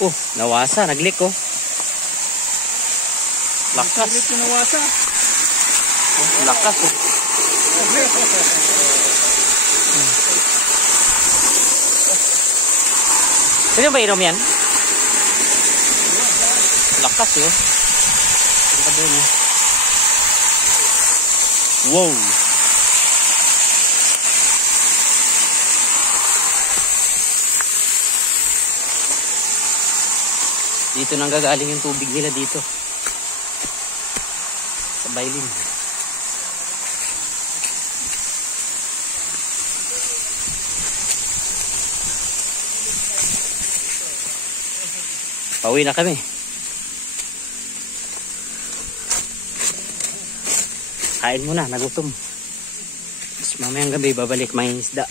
Oh, nawasa, naglik oh. Lakas. Naglik yung nawasa. Oh, lakas oh. Pwede ba inom yan? Lakas yun. Ano pa doon eh? Wow! Dito nang gagaling yung tubig nila dito. Sa baylin. Pauwi na kami. Kain muna, nagutom. Tapos mamayang gabi babalik may isda.